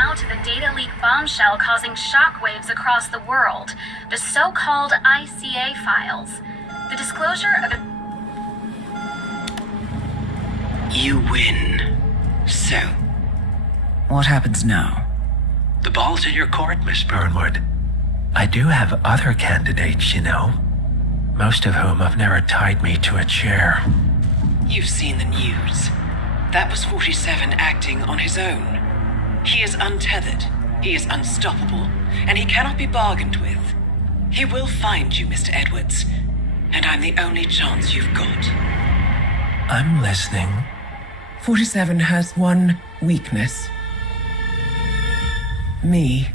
now to the data leak bombshell causing shockwaves across the world, the so-called ICA files. The disclosure of a... You win. So? What happens now? The ball's in your court, Miss Burnwood. I do have other candidates, you know. Most of whom have never tied me to a chair. You've seen the news. That was 47 acting on his own. He is untethered, he is unstoppable, and he cannot be bargained with. He will find you, Mr. Edwards, and I'm the only chance you've got. I'm listening. 47 has one weakness. Me.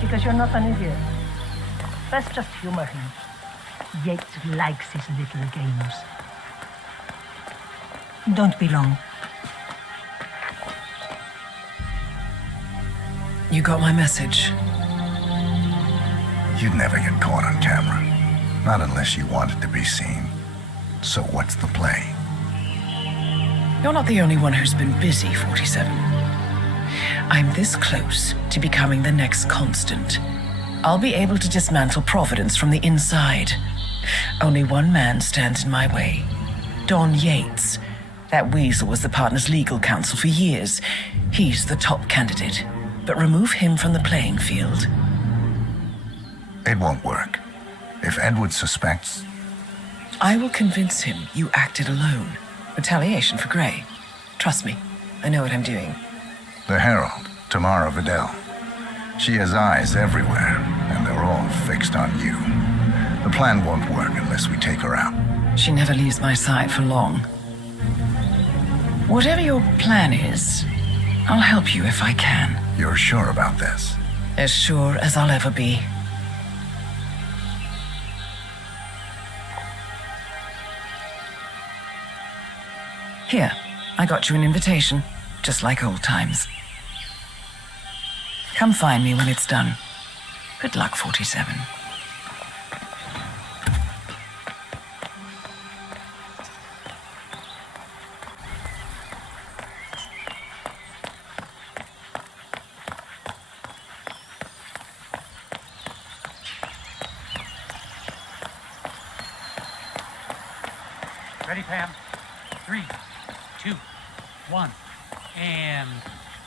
Because you're not an idiot. Let's just humor him. Yates likes his little games. Don't be long. You got my message. You'd never get caught on camera. Not unless you wanted to be seen. So what's the play? You're not the only one who's been busy, 47. I'm this close to becoming the next constant. I'll be able to dismantle Providence from the inside. Only one man stands in my way. Don Yates. That weasel was the partner's legal counsel for years. He's the top candidate. But remove him from the playing field. It won't work. If Edward suspects... I will convince him you acted alone. Retaliation for Gray. Trust me, I know what I'm doing. The Herald, Tamara Vidal. She has eyes everywhere, and they're all fixed on you. The plan won't work unless we take her out. She never leaves my side for long. Whatever your plan is, I'll help you if I can. You're sure about this? As sure as I'll ever be. Here, I got you an invitation, just like old times. Come find me when it's done. Good luck, 47. Ready, Pam? 3, 2, 1, and...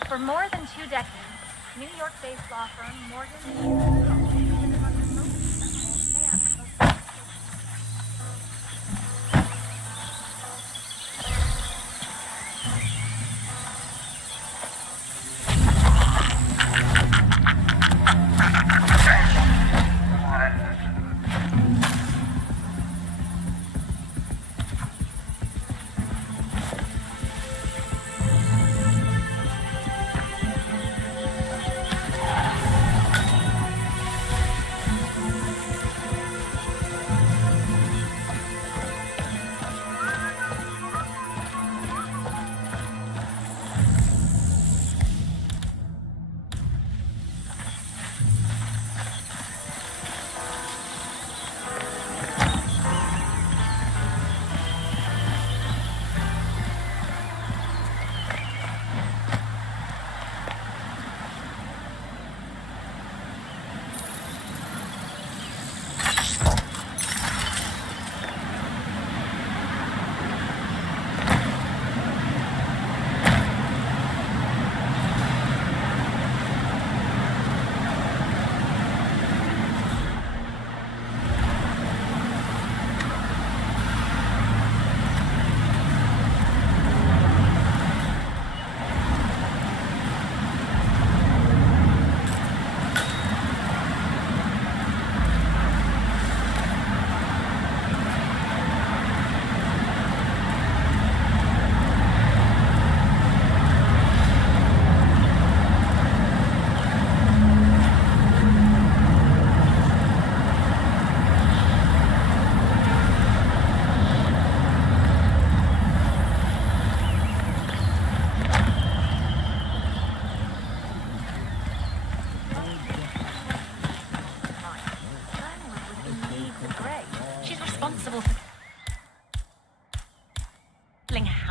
For more than 2 decades, New York-based law firm Morgan...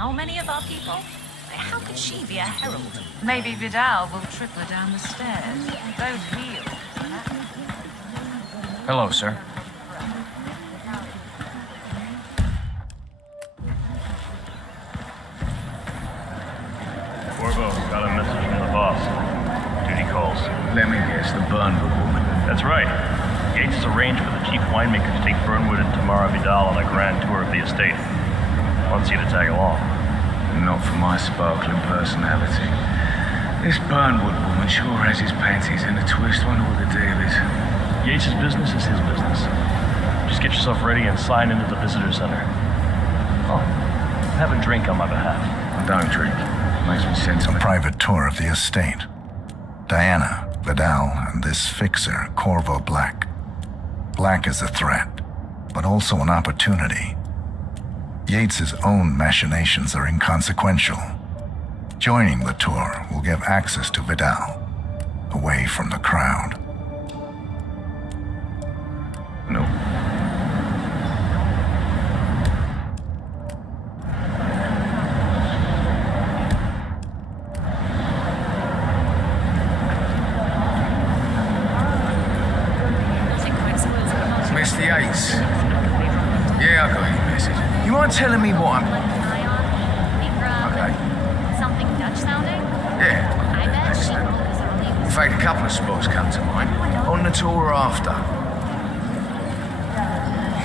how many of our people? How could she be a herald? Maybe Vidal will trip her down the stairs. Don't heal. Hello, sir. Corvo, got a message from the boss. Duty calls. Let me guess, the Burnwood woman. That's right. Yates has arranged for the chief winemaker to take Burnwood and Tamara Vidal on a grand tour of the estate. Wants you to tag along. Not for my sparkling personality. This Burnwood woman sure has his panties in a twist. Wonder what the deal is. Yates' business is his business. Just get yourself ready and sign into the visitor center. Oh, have a drink on my behalf. I don't drink. Makes me sentimental. A private tour of the estate. Diana, Vidal, and this fixer, Corvo Black. Black is a threat, but also an opportunity. Yates's own machinations are inconsequential. Joining the tour will give access to Vidal, away from the crowd. No. Mr. Yates. Yeah, I got your message. You mind telling me what I'm... Okay. Something Dutch sounding? Yeah. I bet that's she it. was early. In fact, a couple of spots come to mind. On the tour or after.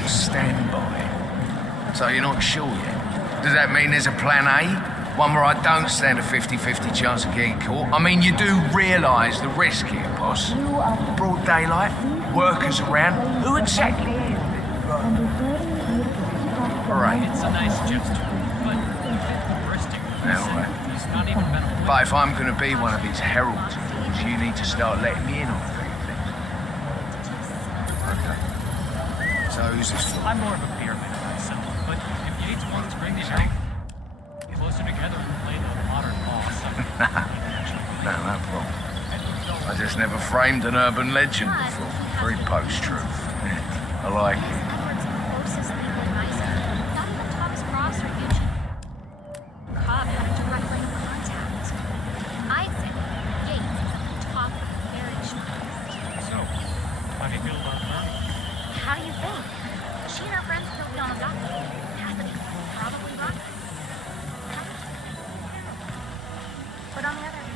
Stand by. So you're not sure yet? Does that mean there's a plan A? One where I don't stand a 50-50 chance of getting caught? I mean, you do realise the risk here, boss. Broad daylight, workers around. Who exactly? Right. It's a nice gesture, but touristic. Yeah, all right. He's not even mental. But if I'm going to be one of these heralds, you need to start letting me in on things. Okay. So who's this for? I'm more of a beer man myself, but if Yates wants to bring these out closer together and play the modern boss, No problem. I just never framed an urban legend before. Very post-truth. I like it. Cobb had a direct line of contact. I'd say Yates is at the top of the marriage list. So, how do you feel about her? How do you think? She and her friends will be on a document. Cassidy probably rock. But on the other hand,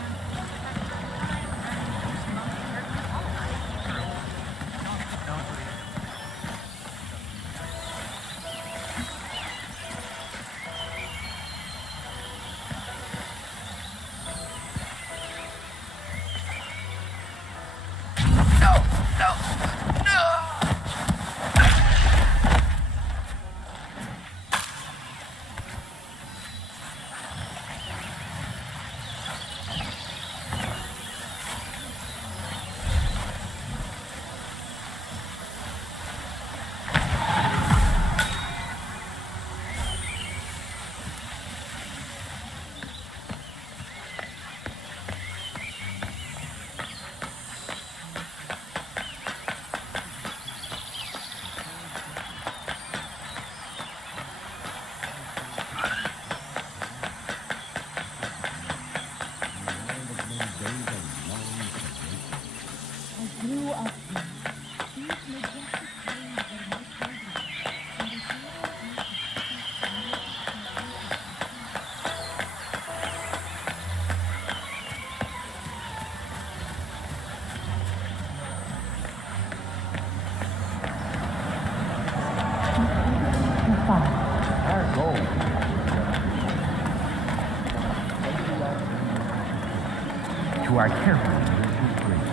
to our carefully nurtured grapes,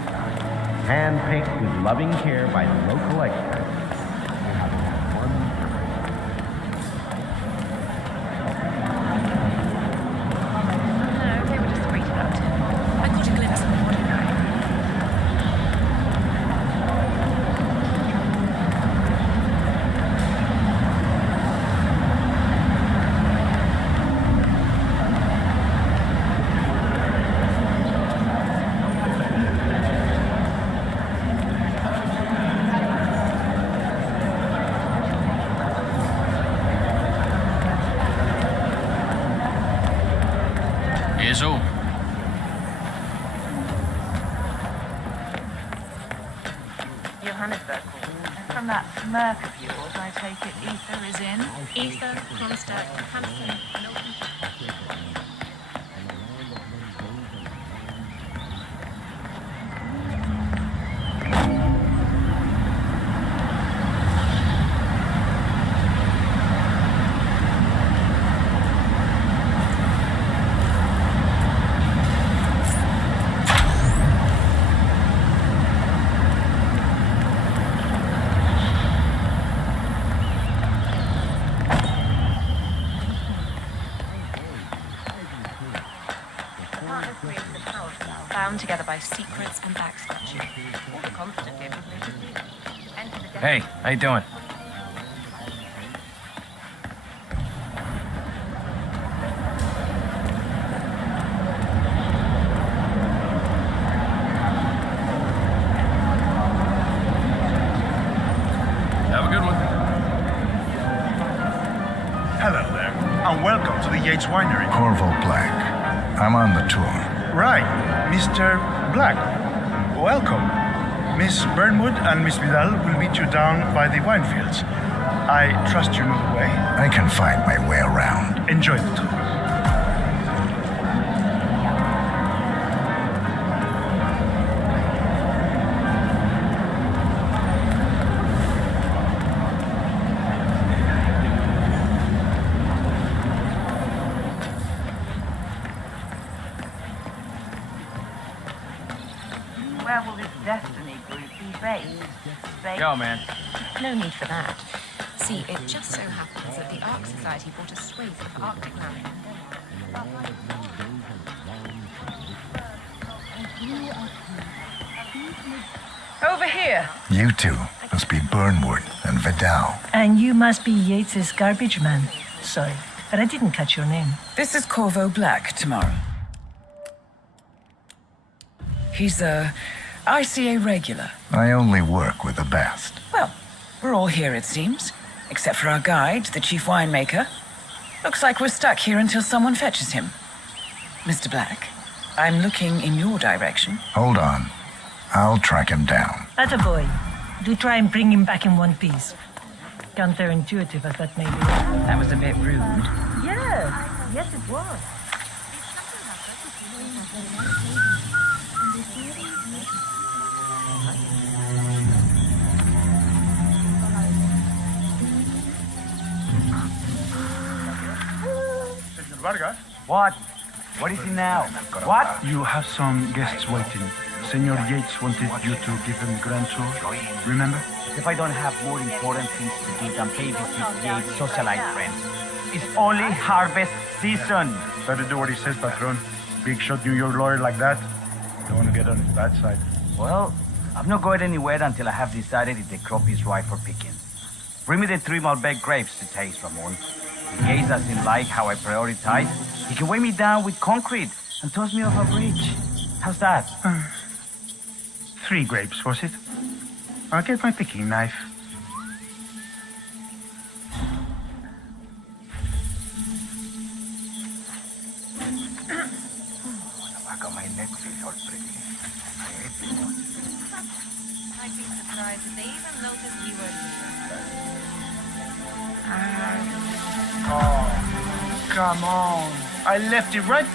hand-picked with loving care by the local experts. No, they were just great about it. I caught a glimpse of the body guy. Johannesburg call. And from that smirk of yours, I take it ether is in? Ether, Kronstadt, Hampton, Milton. Bound together by secrets and backstretching. All the constant gave us Hey, how you doing? Have a good one. Hello there, and welcome to the Yates Winery. Corvo Black. I'm on the tour. Right, Mr. Black. Welcome. Miss Burnwood and Miss Vidal will meet you down by the wine fields. I trust you know the way. I can find my way around. Enjoy the tour. Where will this destiny group be based? Yo, man. No need for that. See, it just so happens that the Ark Society bought a swathe of Arctic land in Mendoza. Over here. You two must be Burnwood and Vidal. And you must be Yates's garbage man. Sorry, but I didn't catch your name. This is Corvo Black tomorrow. He's a ICA regular. I only work with the best. Well, we're all here, it seems. Except for our guide, the chief winemaker. Looks like we're stuck here until someone fetches him. Mr. Black, I'm looking in your direction. Hold on. I'll track him down. Attaboy. Do try and bring him back in one piece. Counterintuitive as that may be. That was a bit rude. Yes, it was. Vargas? What? What is it now? What? You have some guests waiting. Senor Yates wanted you to give them the grand tour. Remember? If I don't have more important things to do than pay visit Yates' socialite friends. It's only harvest season. Better do what he says, Patron. Big shot New York lawyer like that. Don't want to get on his bad side. Well, I'm not going anywhere until I have decided if the crop is ripe for picking. Bring me the 3 Malbec grapes to taste, Ramon. If Yates doesn't like how I prioritize, he can weigh me down with concrete and toss me off a bridge. How's that? 3 grapes, was it? I'll get my picking knife. I'd be surprised if they even noticed we were here. Oh, come on. I left it right.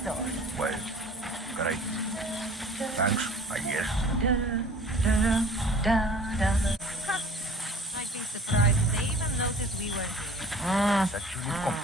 at all. Well, great. Thanks, I guess. I'd be surprised if they even noticed we were here. That you would come.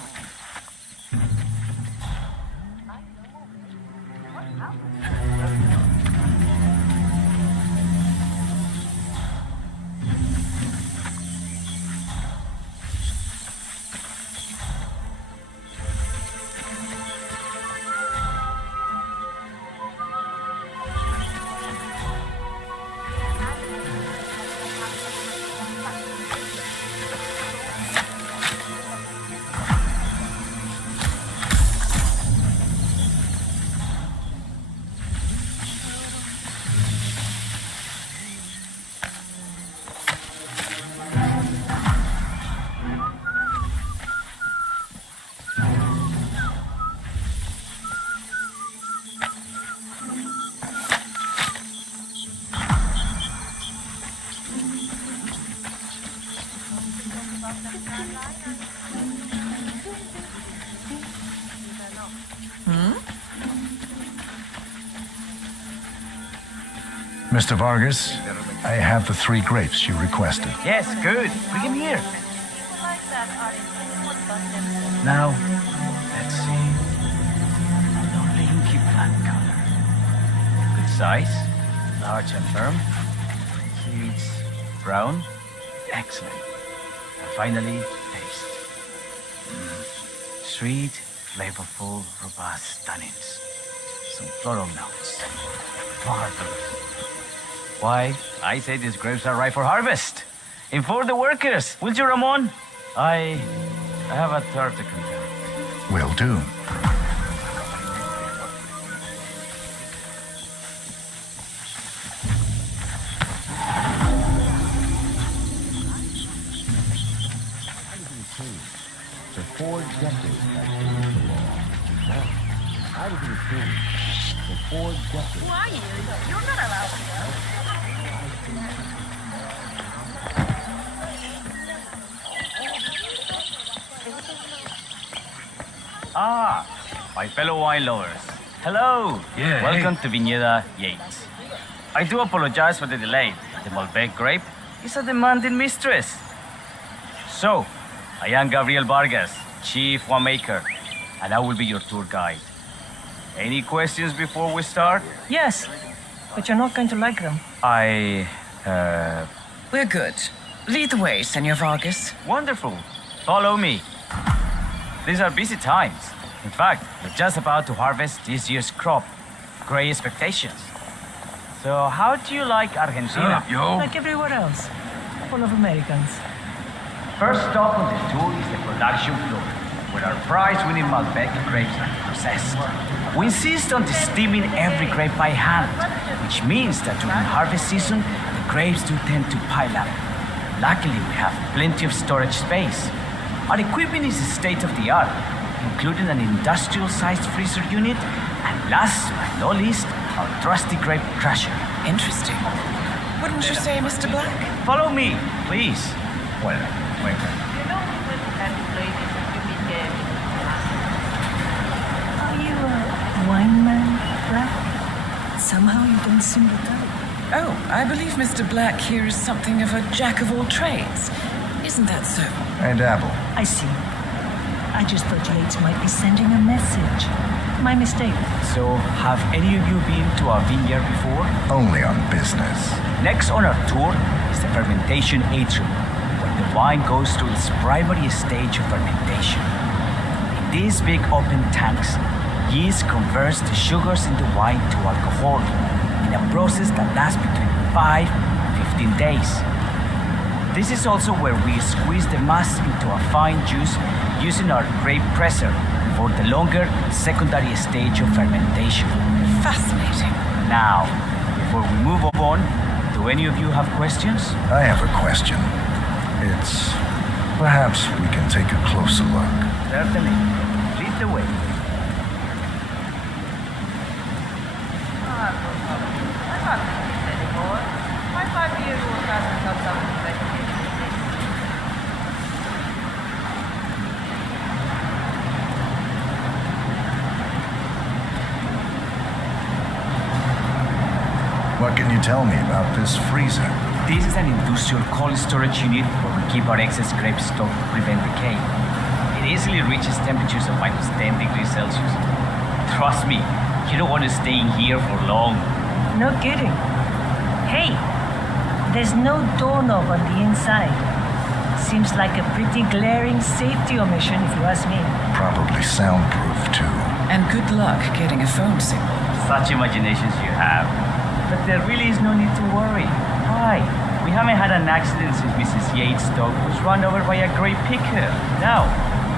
Mr. Vargas, I have the 3 grapes you requested. Yes, good. Bring him here. Now, let's see. Lovely inky black color. Good size, large and firm. Seeds brown. Excellent. And finally, taste. Sweet, flavorful, robust tannins. Some floral notes. Marvelous. Why, I say these grapes are ripe for harvest. Inform the workers, will you, Ramon? I have a third to conduct. Will do. For 4 decades, I changed the law. I was in the team for 4 decades. Who are you? You're not allowed to go. Ah, my fellow wine lovers. Hello. Yeah, Welcome to Viñeda Yates. I do apologize for the delay. The Malbec grape is a demanding mistress. So, I am Gabriel Vargas, Chief Winemaker, and I will be your tour guide. Any questions before we start? Yes, but you're not going to like them. We're good. Lead the way, Senor Vargas. Wonderful. Follow me. These are busy times. In fact, we're just about to harvest this year's crop. Great expectations. So, how do you like Argentina? Like everywhere else. Full of Americans. First stop on the tour is the production floor, where our prize-winning Malbec grapes are processed. We insist on steaming every grape by hand, which means that during harvest season, the grapes do tend to pile up. Luckily, we have plenty of storage space. Our equipment is state-of-the-art, including an industrial-sized freezer unit, and last but not least, our trusty grape crusher. Interesting. Wouldn't you say, Mr. Black? Follow me, please. Well, wait. Are you a wine man, Black? Somehow you don't seem to tell. Oh, I believe Mr. Black here is something of a jack of all trades. Isn't that so? I dabble. I see. I just thought Yates might be sending a message. My mistake. So, have any of you been to our vineyard before? Only on business. Next on our tour is the fermentation atrium, where the wine goes through its primary stage of fermentation. In these big open tanks, yeast converts the sugars in the wine to alcohol in a process that lasts between 5 and 15 days. This is also where we squeeze the mass into a fine juice using our grape presser for the longer secondary stage of fermentation. Fascinating. Now, before we move on, do any of you have questions? I have a question. It's... perhaps we can take a closer look. Certainly. Lead the way. What can you tell me about this freezer? This is an industrial cold storage unit where we keep our excess grape stock to prevent decay. It easily reaches temperatures of -10 degrees Celsius. Trust me, you don't want to stay in here for long. No kidding. Hey, there's no doorknob on the inside. Seems like a pretty glaring safety omission if you ask me. Probably soundproof, too. And good luck getting a phone signal. Such imaginations you have. But there really is no need to worry. Why? We haven't had an accident since Mrs. Yates' dog was run over by a grey picker. Now,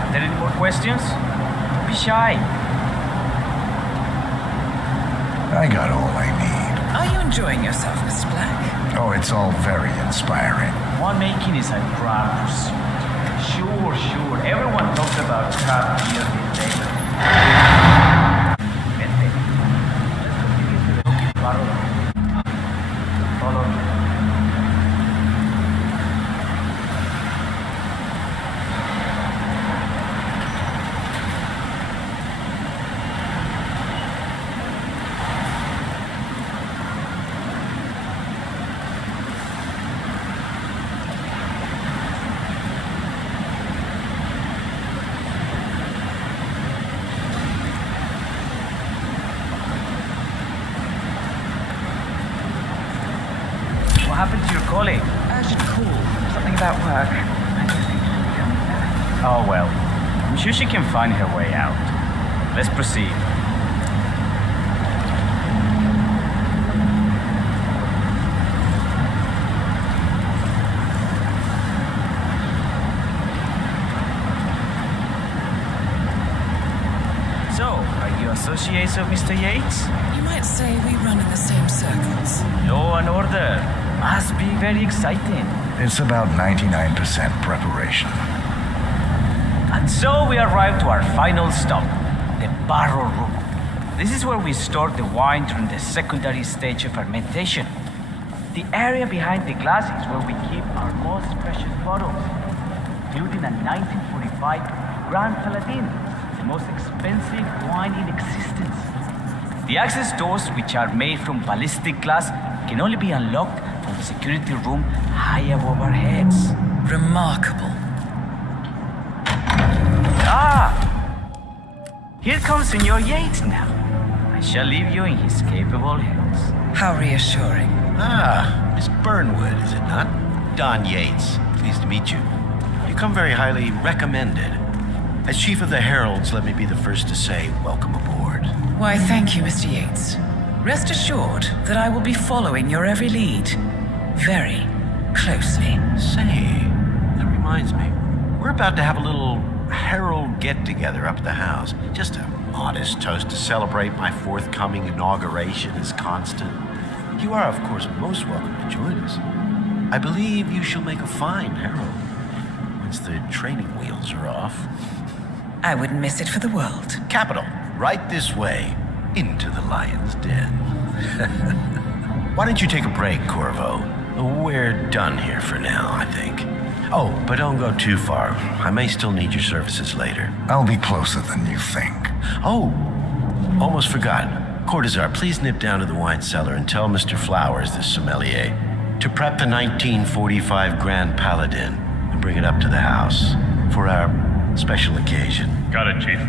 are there any more questions? Don't be shy. I got all I need. Are you enjoying yourself, Mr. Black? Oh, it's all very inspiring. Winemaking is a proud pursuit. Sure. Everyone talks about craft beer these days. Vente. Let's continue to the barrel. Follow me. What happened to your colleague? Urgent call. Something about work. Oh well, I'm sure she can find her way out. Let's proceed. So, are you associates of Mr. Yates? You might say we run in the same circles. Law and order. Must be very exciting. It's about 99% preparation. And so we arrive to our final stop, the barrel room. This is where we store the wine during the secondary stage of fermentation. The area behind the glass is where we keep our most precious bottles, including a 1945 Grand Paladin, the most expensive wine in existence. The access doors, which are made from ballistic glass, can only be unlocked from the security room high above our heads. Remarkable. Ah! Here comes Senor Yates now. I shall leave you in his capable hands. How reassuring. Ah, Miss Burnwood, is it not? Don Yates, pleased to meet you. You come very highly recommended. As Chief of the Heralds, let me be the first to say, welcome aboard. Why, thank you, Mr. Yates. Rest assured that I will be following your every lead. Very closely. Say, that reminds me. We're about to have a little Herald get-together up at the house. Just a modest toast to celebrate my forthcoming inauguration as Constant. You are, of course, most welcome to join us. I believe you shall make a fine Herald, once the training wheels are off. I wouldn't miss it for the world. Capital. Right this way, into the lion's den. Why don't you take a break, Corvo? We're done here for now, I think. Oh, but don't go too far. I may still need your services later. I'll be closer than you think. Oh, almost forgot. Cortazar, please nip down to the wine cellar and tell Mr. Flowers, the sommelier, to prep the 1945 Grand Paladin and bring it up to the house for our special occasion. Got it, Chief.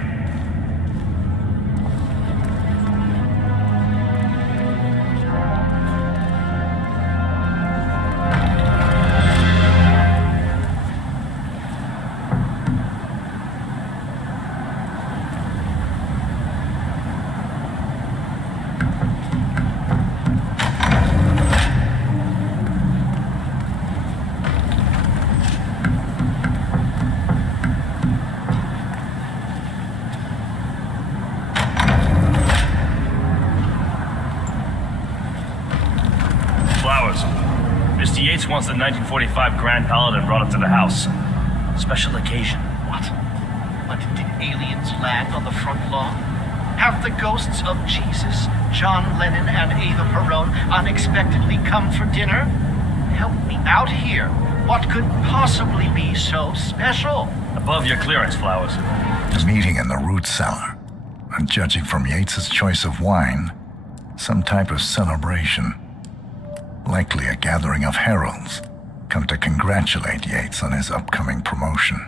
Mr. Yates wants the 1945 Grand Paladin brought up to the house. Special occasion. What? Did aliens land on the front lawn? Have the ghosts of Jesus, John Lennon, and Eva Peron unexpectedly come for dinner? Help me out here. What could possibly be so special? Above your clearance, Flowers. A meeting in the root cellar. And judging from Yates's choice of wine, some type of celebration. likely a gathering of heralds, come to congratulate Yates on his upcoming promotion.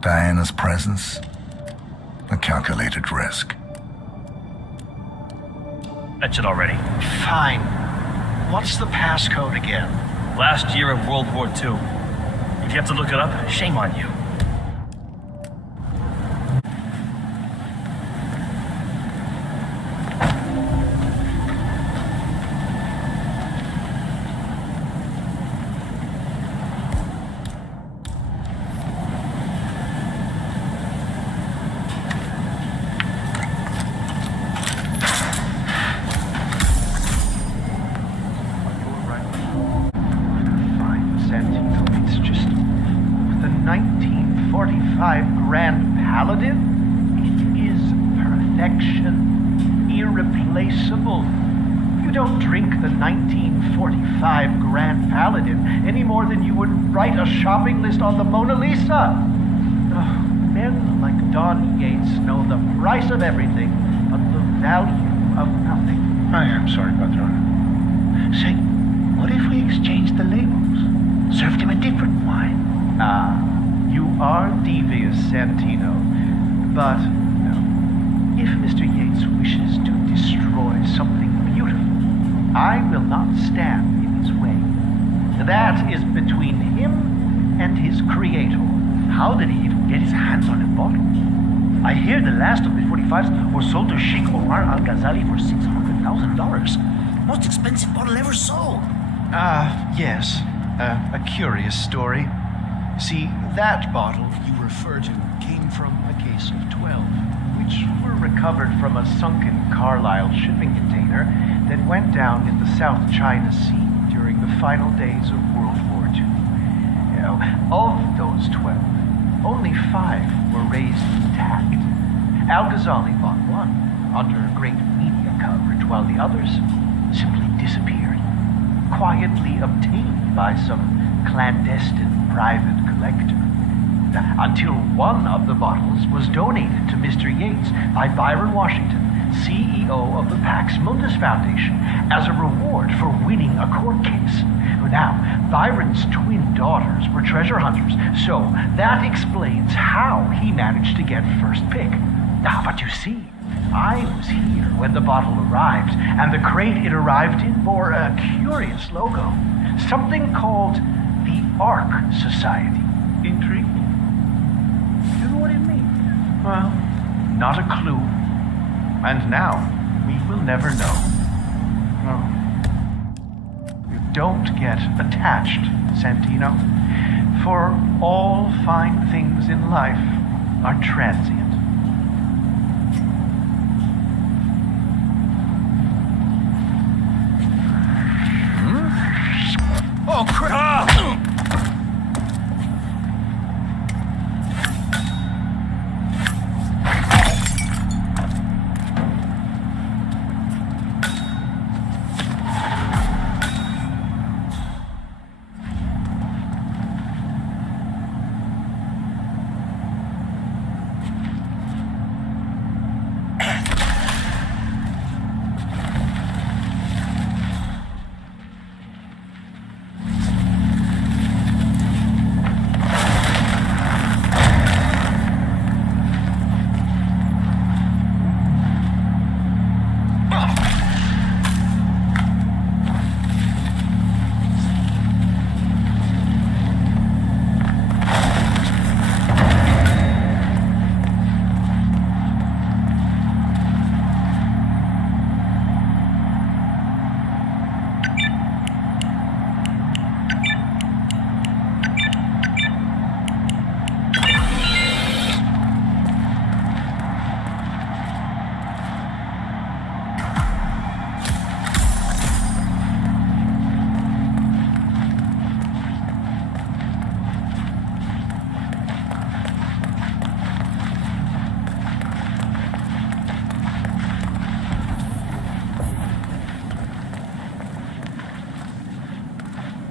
Diana's presence? A calculated risk. Fetch it already. Fine. What's the passcode again? Last year of World War II. If you have to look it up, shame on you. Grand Paladin? It is perfection. Irreplaceable. You don't drink the 1945 Grand Paladin any more than you would write a shopping list on the Mona Lisa. Men like Don Yates know the price of everything, but the value of nothing. I am sorry, Patron. Say, what if we exchanged the labels? Served him a different wine? You are devious, Santino, but no. If Mr. Yates wishes to destroy something beautiful, I will not stand in his way. That is between him and his creator. How did he even get his hands on a bottle? I hear the last of the 45s were sold to Sheikh Omar Al-Ghazali for $600,000. Most expensive bottle ever sold. Yes. A curious story. See, that bottle you refer to came from a case of 12, which were recovered from a sunken Carlisle shipping container that went down in the South China Sea during the final days of World War II. Of those 12, only 5 were raised intact. Al-Ghazali bought one under great media coverage, while the others simply disappeared, quietly obtained by some clandestine private collector. Until one of the bottles was donated to Mr. Yates by Byron Washington, CEO of the Pax Mundus Foundation, as a reward for winning a court case. Now, Byron's twin daughters were treasure hunters, so that explains how he managed to get first pick. But you see, I was here when the bottle arrived, and the crate it arrived in bore a curious logo. Something called the Ark Society. Intrigued? You know what it means? Well, not a clue. And now, we will never know. Oh. You don't get attached, Santino. For all fine things in life are transient. Oh, crap!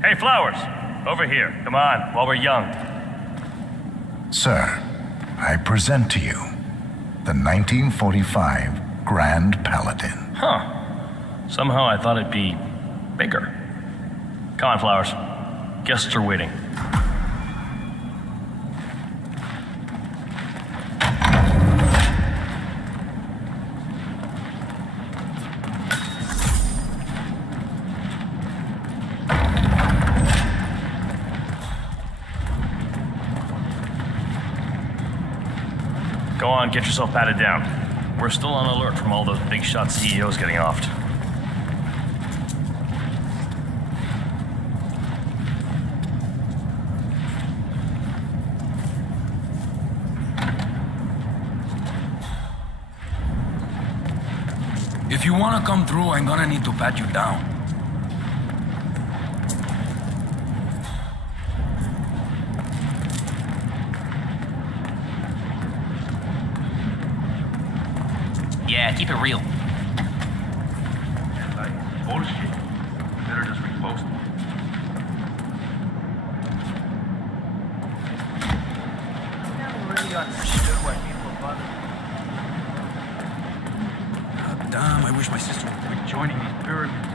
Hey, Flowers! Over here. Come on, while we're young. Sir, I present to you the 1945 Grand Paladin. Huh. Somehow I thought it'd be bigger. Come on, Flowers. Guests are waiting. Go on, get yourself patted down. We're still on alert from all those big shot CEOs getting offed. If you wanna come through, I'm gonna need to pat you down. Yeah, keep it real. Bullshit. Better just repost. Never really understood why people bother. God damn, I wish my sister would quit joining these pyramids.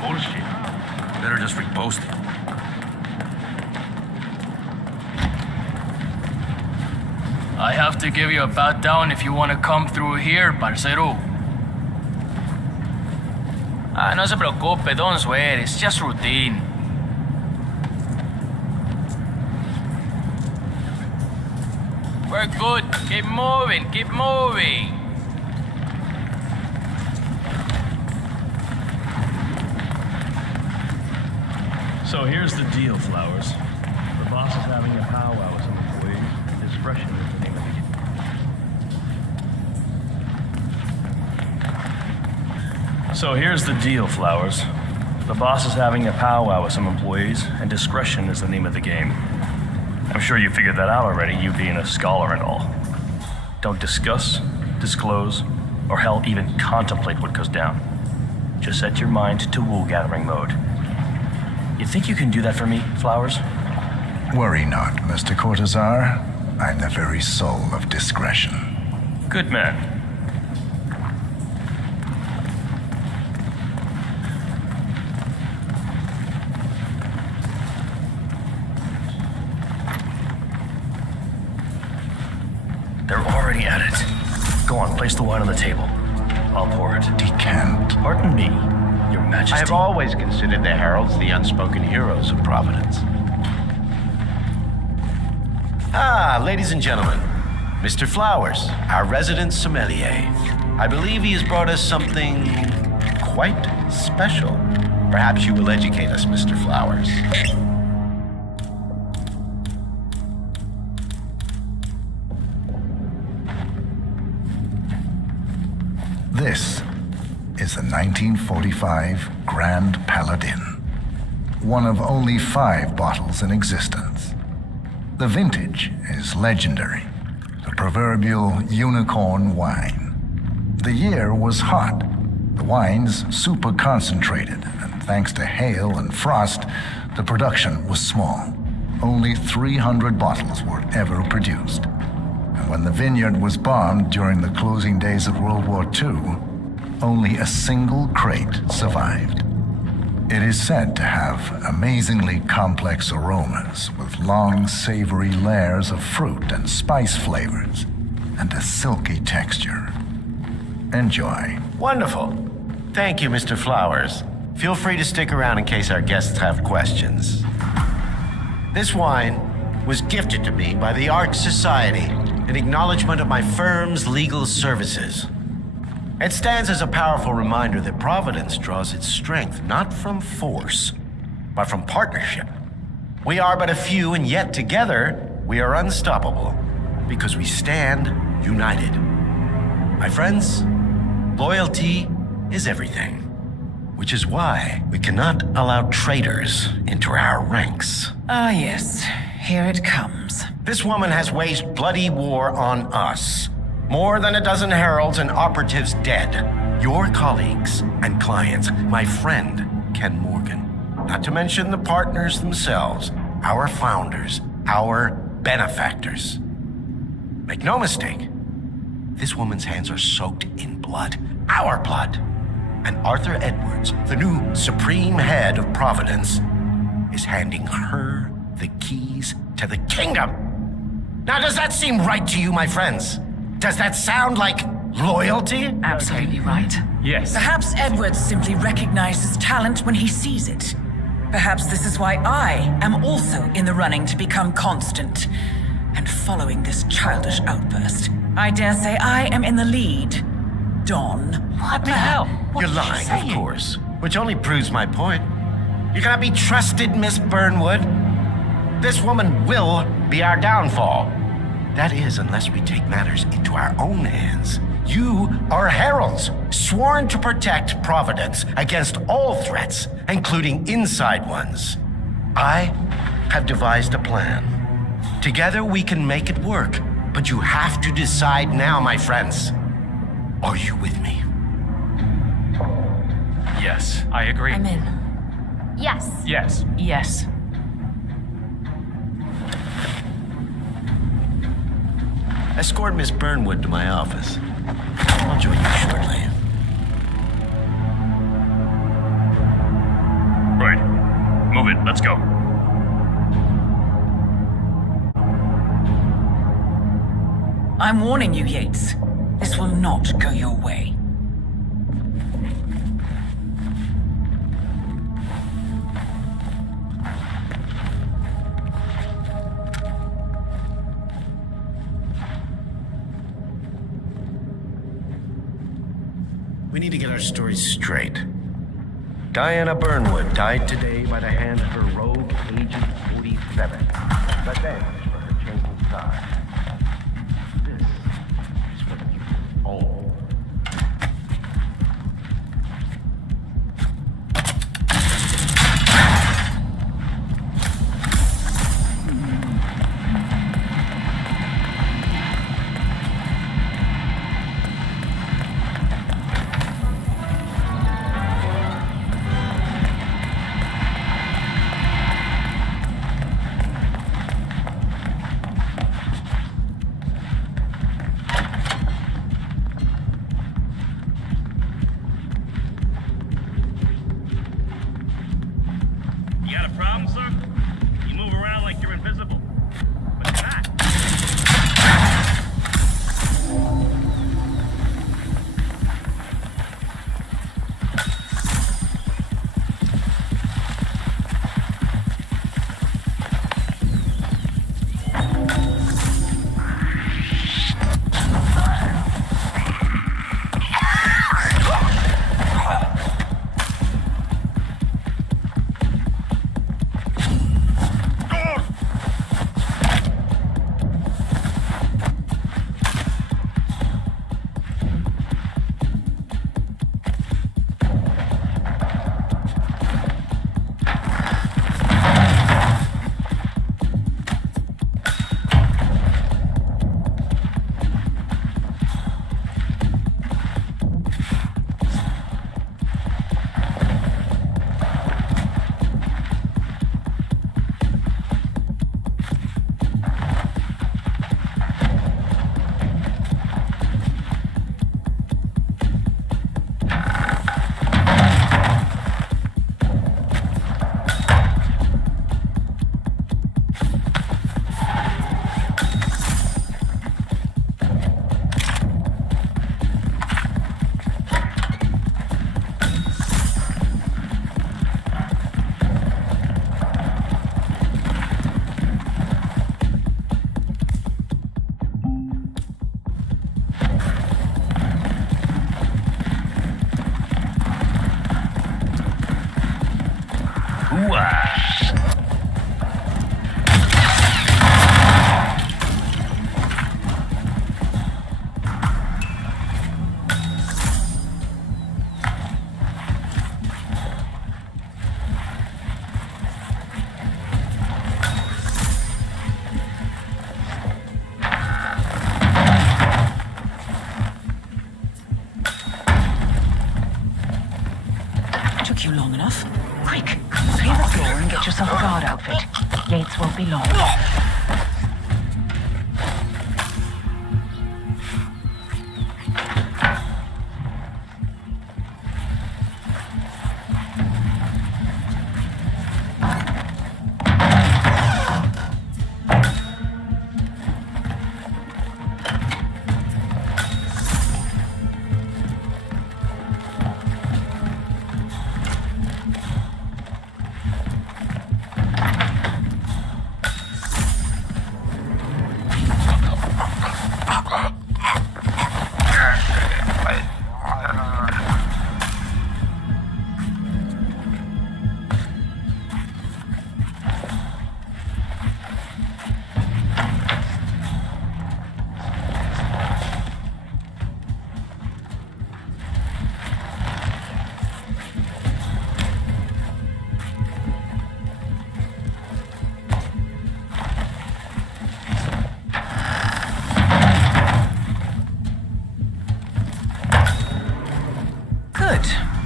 Bullshit. Better just repost it. I have to give you a pat down if you want to come through here, parcero. No se preocupe, don't swear, it's just routine. We're good, keep moving, keep moving. So here's the deal, Flowers. The boss is having a powwow with some employees. Discretion is the name of the game. So here's the deal, Flowers. The boss is having a powwow with some employees, and discretion is the name of the game. I'm sure you figured that out already, you being a scholar and all. Don't discuss, disclose, or hell, even contemplate what goes down. Just set your mind to wool-gathering mode. You think you can do that for me, Flowers? Worry not, Mr. Cortazar. I'm the very soul of discretion. Good man. They're already at it. Go on, place the wine on the table. I'll pour it. Decant. Pardon me, Your Majesty. I have always considered the heralds the unspoken heroes of Providence. Ah, ladies and gentlemen, Mr. Flowers, our resident sommelier. I believe he has brought us something quite special. Perhaps you will educate us, Mr. Flowers. This is the 1945 Grand Paladin, one of only 5 bottles in existence. The vintage is legendary, the proverbial unicorn wine. The year was hot, the wine's super concentrated, and thanks to hail and frost, the production was small. Only 300 bottles were ever produced. And when the vineyard was bombed during the closing days of World War II, only a single crate survived. It is said to have amazingly complex aromas with long, savory layers of fruit and spice flavors, and a silky texture. Enjoy. Wonderful. Thank you, Mr. Flowers. Feel free to stick around in case our guests have questions. This wine was gifted to me by the Art Society in acknowledgement of my firm's legal services. It stands as a powerful reminder that Providence draws its strength not from force, but from partnership. We are but a few, and yet together we are unstoppable because we stand united. My friends, loyalty is everything, which is why we cannot allow traitors into our ranks. Ah, yes. Here it comes. This woman has waged bloody war on us. More than a dozen heralds and operatives dead. Your colleagues and clients, my friend, Ken Morgan. Not to mention the partners themselves, our founders, our benefactors. Make no mistake, this woman's hands are soaked in blood, our blood. And Arthur Edwards, the new supreme head of Providence, is handing her the keys to the kingdom. Now, does that seem right to you, my friends? Does that sound like loyalty? Absolutely right. Yes. Perhaps Edwards simply recognizes talent when he sees it. Perhaps this is why I am also in the running to become constant. And following this childish outburst, I dare say I am in the lead. Don. What the hell? You're lying, of course, which only proves my point. You cannot be trusted, Miss Burnwood. This woman will be our downfall. That is, unless we take matters into our own hands. You are heralds, sworn to protect Providence against all threats, including inside ones. I have devised a plan. Together we can make it work, but you have to decide now, my friends. Are you with me? Yes, I agree. I'm in. Yes. Yes. Yes. Escort Miss Burnwood to my office. I'll join you shortly. Right. Move it. Let's go. I'm warning you, Yates. This will not go your way. We need to get our stories straight. Diana Burnwood died today by the hand of her rogue Agent 47. Revenge for her changing side. This is what you all.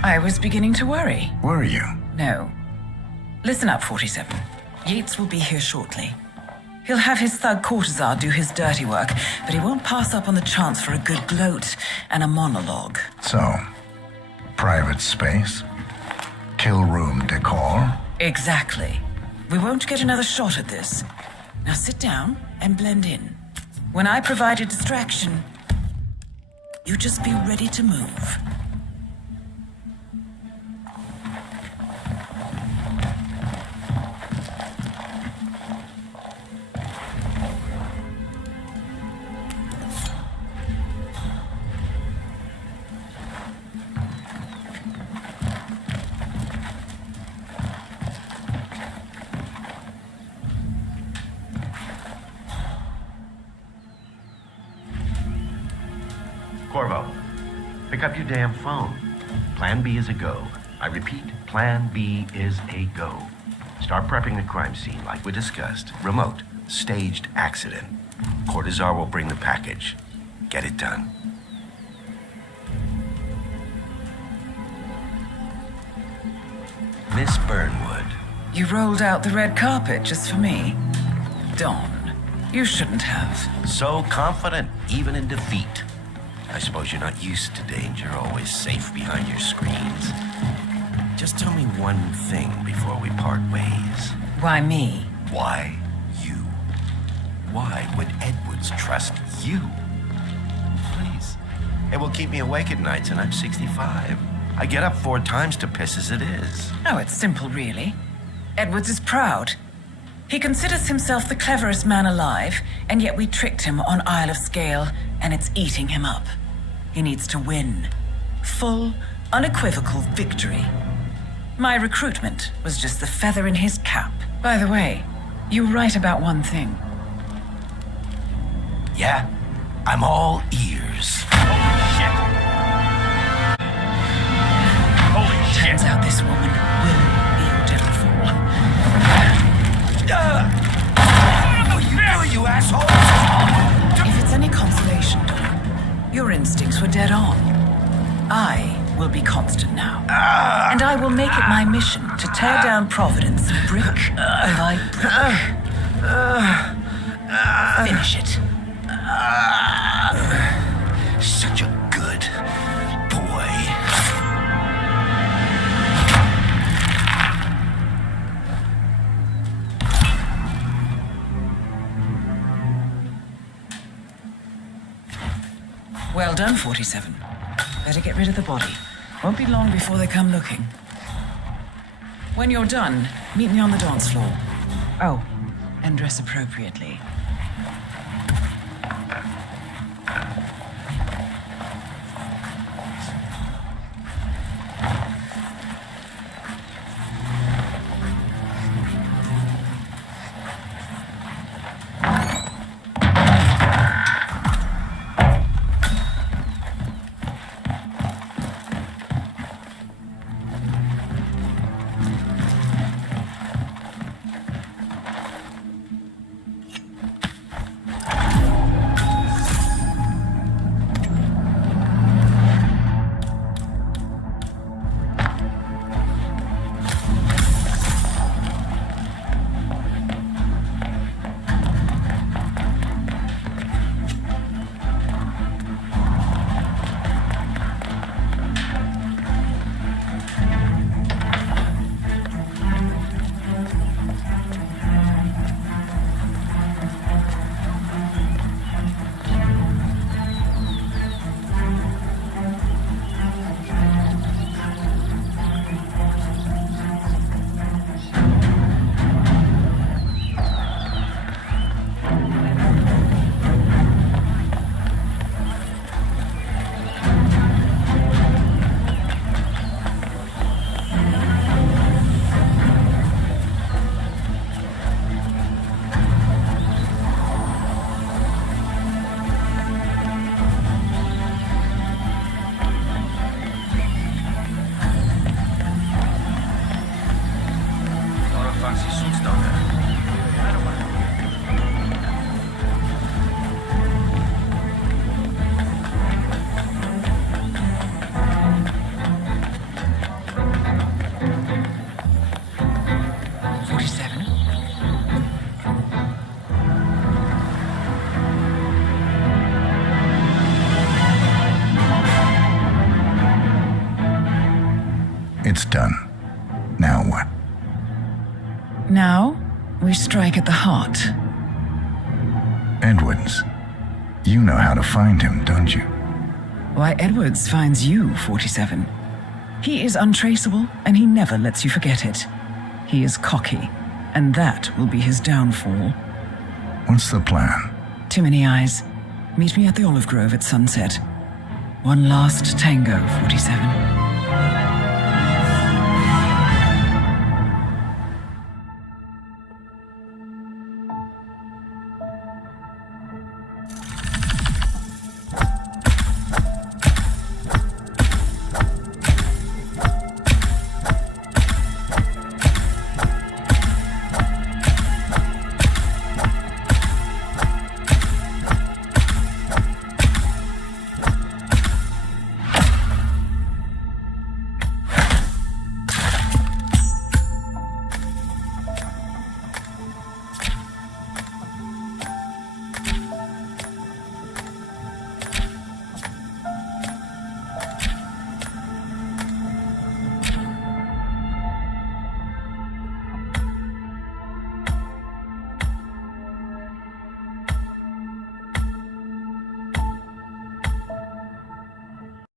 I was beginning to worry. Were you? No. Listen up, 47. Yates will be here shortly. He'll have his thug courtesan do his dirty work, but he won't pass up on the chance for a good gloat and a monologue. So, private space? Kill room decor? Exactly. We won't get another shot at this. Now sit down and blend in. When I provide a distraction, you just be ready to move. Corvo, pick up your damn phone. Plan B is a go. I repeat, Plan B is a go. Start prepping the crime scene like we discussed. Remote, staged accident. Cortazar will bring the package. Get it done. Miss Burnwood. You rolled out the red carpet just for me. Don, you shouldn't have. So confident, even in defeat. I suppose you're not used to danger, always safe behind your screens. Just tell me one thing before we part ways. Why me? Why you? Why would Edwards trust you? Please. It will keep me awake at nights, and I'm 65. I get up 4 times to piss as it is. Oh, it's simple, really. Edwards is proud. He considers himself the cleverest man alive, and yet we tricked him on Isle of Scale, and it's eating him up. He needs to win. Full, unequivocal victory. My recruitment was just the feather in his cap. By the way, you were right about one thing. Yeah? I'm all ears. Holy shit! Holy shit! Turns out this woman will be your downfall. You asshole! If it's any consolation, Don, your instincts were dead on. I will be constant now. And I will make it my mission to tear down Providence brick by brick. Finish it. Such a good boy. Well done, 47. Better get rid of the body. Won't be long before they come looking. When you're done, meet me on the dance floor. Oh, and dress appropriately. It's done. Now what? Now, we strike at the heart. Edwards. You know how to find him, don't you? Why, Edwards finds you, 47. He is untraceable, and he never lets you forget it. He is cocky, and that will be his downfall. What's the plan? Too many eyes. Meet me at the olive grove at sunset. One last tango, 47.